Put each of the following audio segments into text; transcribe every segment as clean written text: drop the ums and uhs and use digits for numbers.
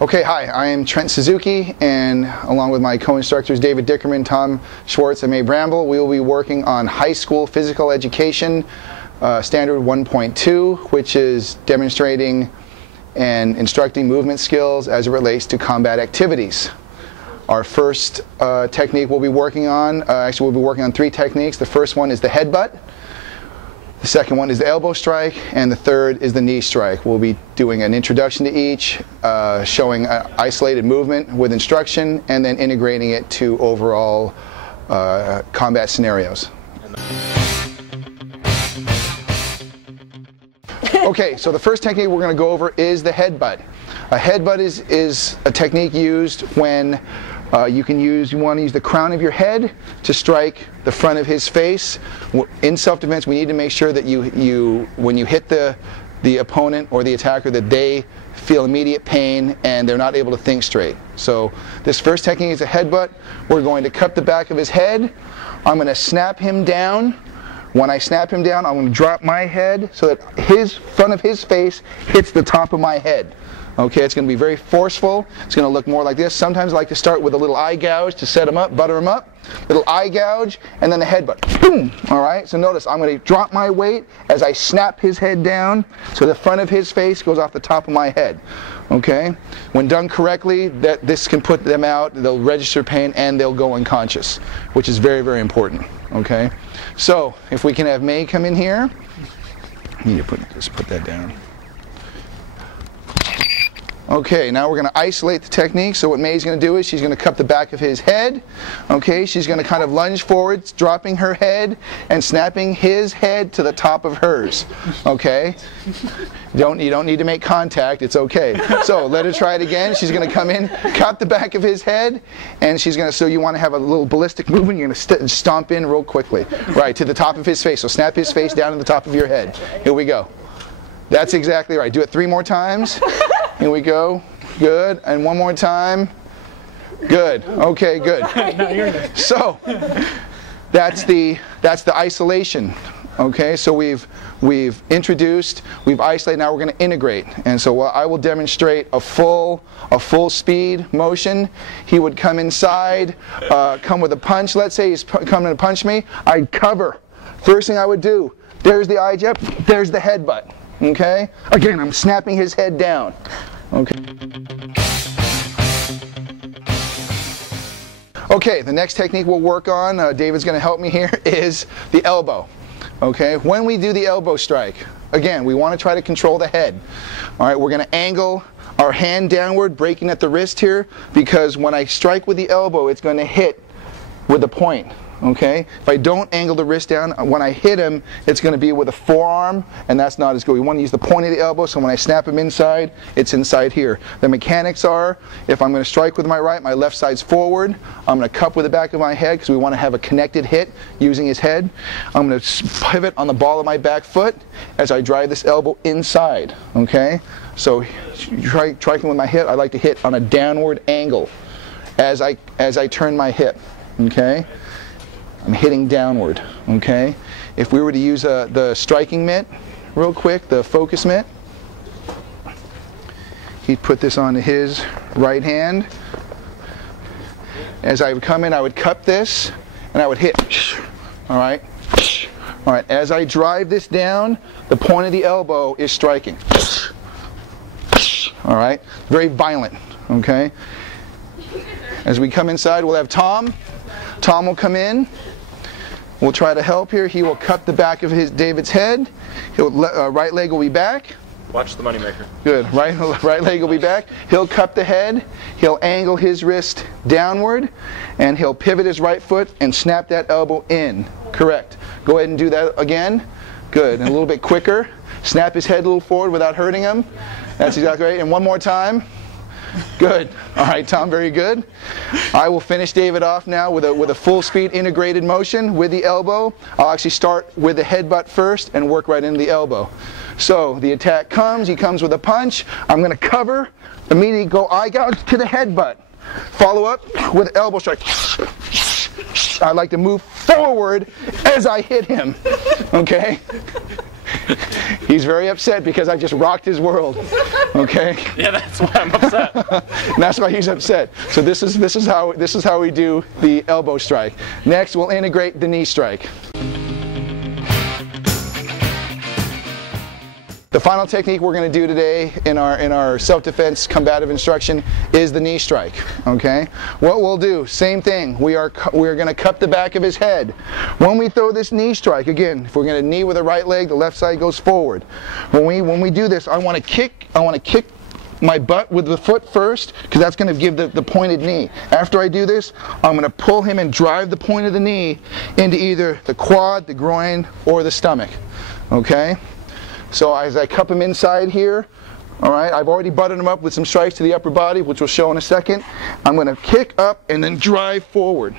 Okay, hi, I am Trent Suzuki, and along with my co-instructors David Dickerman, Tom Schwartz, and May Bramble, we will be working on high school physical education standard 1.2, which is demonstrating and instructing movement skills as it relates to combat activities. Our first technique we'll be working on, actually we'll be working on 3 techniques. The first one is the headbutt. The second one is the elbow strike, and the third is the knee strike. We'll be doing an introduction to each, showing isolated movement with instruction, and then integrating it to overall combat scenarios. Okay, so the first technique we're going to go over is the headbutt. A headbutt is a technique used when you want to use the crown of your head to strike the front of his face. In self-defense, we need to make sure that when you hit the opponent or the attacker, that they feel immediate pain and they're not able to think straight. So this first technique is a headbutt. We're going to cut the back of his head. I'm going to snap him down. When I snap him down, I'm going to drop my head so that his front of his face hits the top of my head. Okay, it's going to be very forceful. It's going to look more like this. Sometimes I like to start with a little eye gouge to set him up, butter him up. Little eye gouge, and then the headbutt. Boom! All right, so notice I'm going to drop my weight as I snap his head down so the front of his face goes off the top of my head. Okay? When done correctly, this can put them out, they'll register pain, and they'll go unconscious, which is very, very important. Okay? So, if we can have May come in here. I need to just put that down. Okay, now we're going to isolate the technique. So what May's going to do is she's going to cup the back of his head. Okay, she's going to kind of lunge forward, dropping her head and snapping his head to the top of hers. Okay, you don't need to make contact. It's okay. So let her try it again. She's going to come in, cup the back of his head, and she's going to. So you want to have a little ballistic movement. You're going to stomp in real quickly, right to the top of his face. So snap his face down to the top of your head. Here we go. That's exactly right. Do it 3 more times. Here we go. Good. And 1 more time. Good. Okay, good. So that's the isolation. Okay, so we've introduced, we've isolated, now we're going to integrate. And so I will demonstrate a full speed motion. He would come inside, come with a punch. Let's say he's coming to punch me. I'd cover. First thing I would do, there's the eye jab, there's the headbutt. Okay? Again, I'm snapping his head down. Okay. Okay, the next technique we'll work on, David's going to help me here, is the elbow. Okay, when we do the elbow strike, again, we want to try to control the head. All right, we're going to angle our hand downward, breaking at the wrist here, because when I strike with the elbow, it's going to hit with the point. Okay, if I don't angle the wrist down, when I hit him, it's going to be with a forearm, and that's not as good. We want to use the point of the elbow, so when I snap him inside, it's inside here. The mechanics are, if I'm going to strike with my right, my left side's forward. I'm going to cup with the back of my head, because we want to have a connected hit using his head. I'm going to pivot on the ball of my back foot as I drive this elbow inside. Okay, so striking with my hip, I like to hit on a downward angle as I turn my hip. Okay. I'm hitting downward, okay? If we were to use the striking mitt, real quick, the focus mitt, he'd put this onto his right hand. As I would come in, I would cup this, and I would hit, all right? All right, as I drive this down, the point of the elbow is striking. All right, very violent, okay? As we come inside, we'll have Tom. Tom will come in. We'll try to help here. He will cut the back of David's head. Right leg will be back. Watch the moneymaker. Good. Right leg will be back. He'll cup the head. He'll angle his wrist downward, and he'll pivot his right foot and snap that elbow in. Correct. Go ahead and do that again. Good. And a little bit quicker. Snap his head a little forward without hurting him. That's exactly right. And 1 more time. Good. All right, Tom, very good. I will finish David off now with a full speed integrated motion with the elbow. I'll actually start with the headbutt first and work right into the elbow. So the attack comes, he comes with a punch. I'm going to cover, immediately go eye gouge to the headbutt. Follow up with elbow strike. I like to move forward as I hit him. Okay? He's very upset because I just rocked his world. Okay? Yeah, that's why I'm upset. And that's why he's upset. So this is how we do the elbow strike. Next, we'll integrate the knee strike. The final technique we're going to do today in our self-defense combative instruction is the knee strike. Okay? What we'll do, same thing. We are going to cup the back of his head. When we throw this knee strike, again, if we're going to knee with the right leg, the left side goes forward. When we do this, I want to kick my butt with the foot first, because that's going to give the pointed knee. After I do this, I'm going to pull him and drive the point of the knee into either the quad, the groin, or the stomach. Okay? So as I cup him inside here, all right, I've already butted him up with some strikes to the upper body, which we'll show in a second. I'm going to kick up and then drive forward.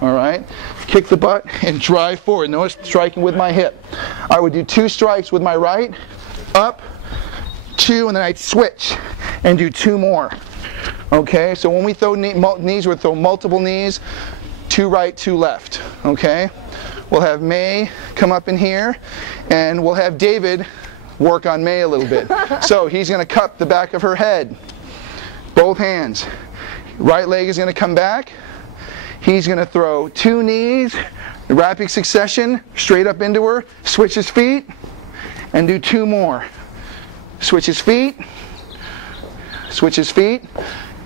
All right, kick the butt and drive forward. Notice striking with my hip. I would do 2 strikes with my right, up, 2, and then I'd switch and do 2 more. Okay, so when we throw knees, we'll throw multiple knees, 2 right, 2 left. Okay, we'll have May come up in here, and we'll have David work on May a little bit. So he's going to cup the back of her head, both hands. Right leg is going to come back. He's going to throw 2 knees, rapid succession, straight up into her, switch his feet, and do 2 more. Switch his feet, switch his feet.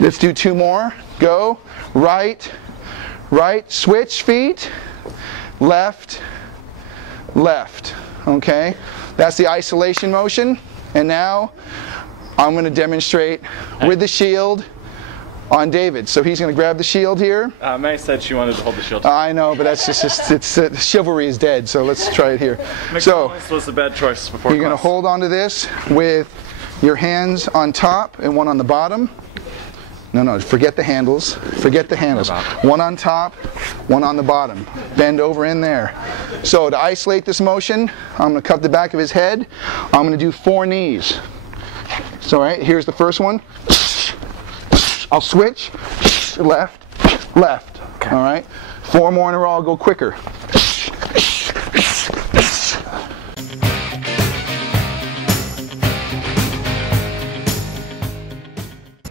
Let's do 2 more. Go. Right, right, switch feet, left, left. Okay? That's the isolation motion. And now I'm going to demonstrate with the shield on David. So he's going to grab the shield here. May said she wanted to hold the shield. I know, but that's just chivalry is dead. So let's try it here. So was a bad choice before. You're going to hold on to this with your hands on top and one on the bottom. No, forget the handles. Forget the handles. One on top, one on the bottom. Bend over in there. So to isolate this motion, I'm going to cup the back of his head. I'm going to do 4 knees. So all right, here's the first one. I'll switch. Left, left. Okay. All right. 4 more in a row. I'll go quicker.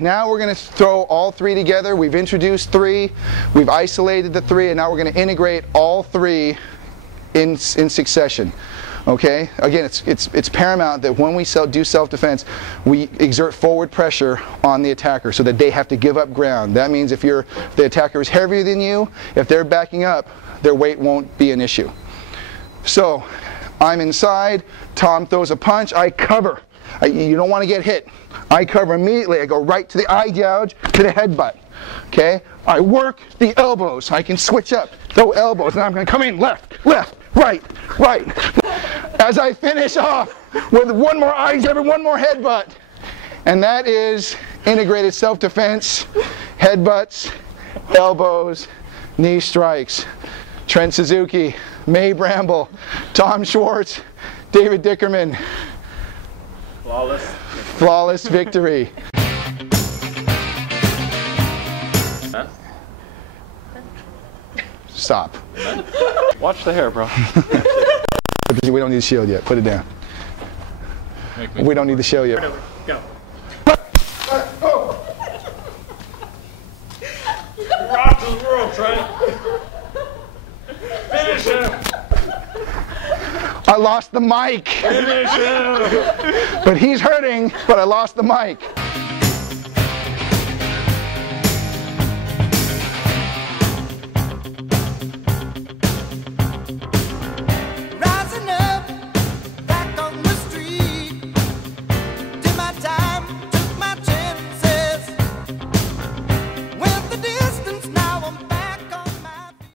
Now we're going to throw all 3 together. We've introduced 3, we've isolated the 3, and now we're going to integrate all 3 in succession. Okay? Again, it's paramount that when we do self-defense, we exert forward pressure on the attacker so that they have to give up ground. That means if the attacker is heavier than you, if they're backing up, their weight won't be an issue. So, I'm inside, Tom throws a punch, I cover. You don't want to get hit. I cover immediately. I go right to the eye gouge, to the headbutt. Okay? I work the elbows. I can switch up, throw elbows. Now I'm going to come in left, left, right, right. As I finish off with 1 more eye jab and 1 more headbutt. And that is integrated self-defense, headbutts, elbows, knee strikes. Trent Suzuki, May Bramble, Tom Schwartz, David Dickerman. Flawless victory. Huh? Stop. Watch the hair, bro. We don't need the shield yet. Put it down. We don't need the shield yet. Go. Rock the world, Trent. Finish him. I lost the mic. Finish him. But he's hurting, but I lost the mic.